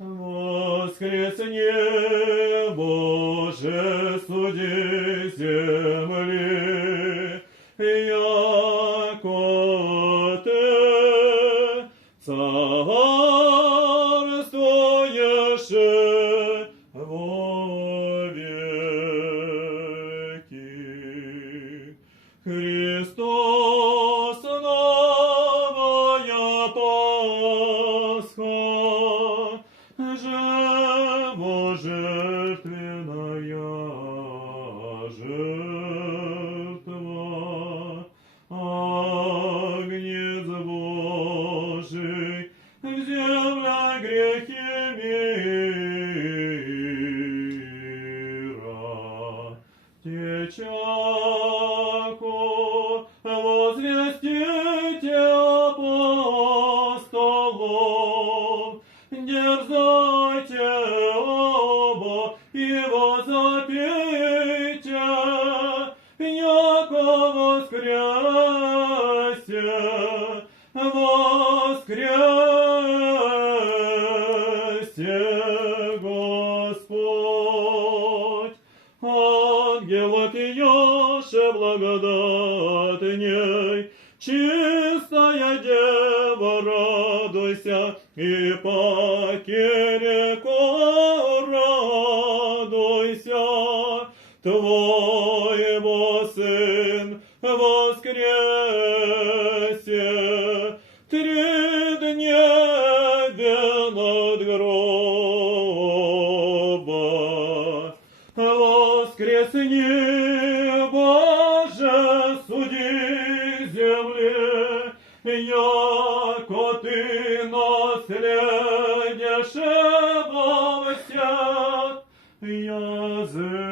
Воскресне, Боже, суди земли, яко Ты царствуешь вовеки. Христос, новая Пасха, жертвенная жертва, Агнец Божий, вземля грехи мира, течаку возвестите апостолов, дерзайте оба и возопейте, яко воскресе, воскресе Господь. Ангел отъеше благодатней, чистая Дева, радуйся, и пакиреко радуйся, Твой во Сын воскресе, 3 дня над гроба. Воскресни, Боже, суди земли, яко Ты наследишь во всех языках.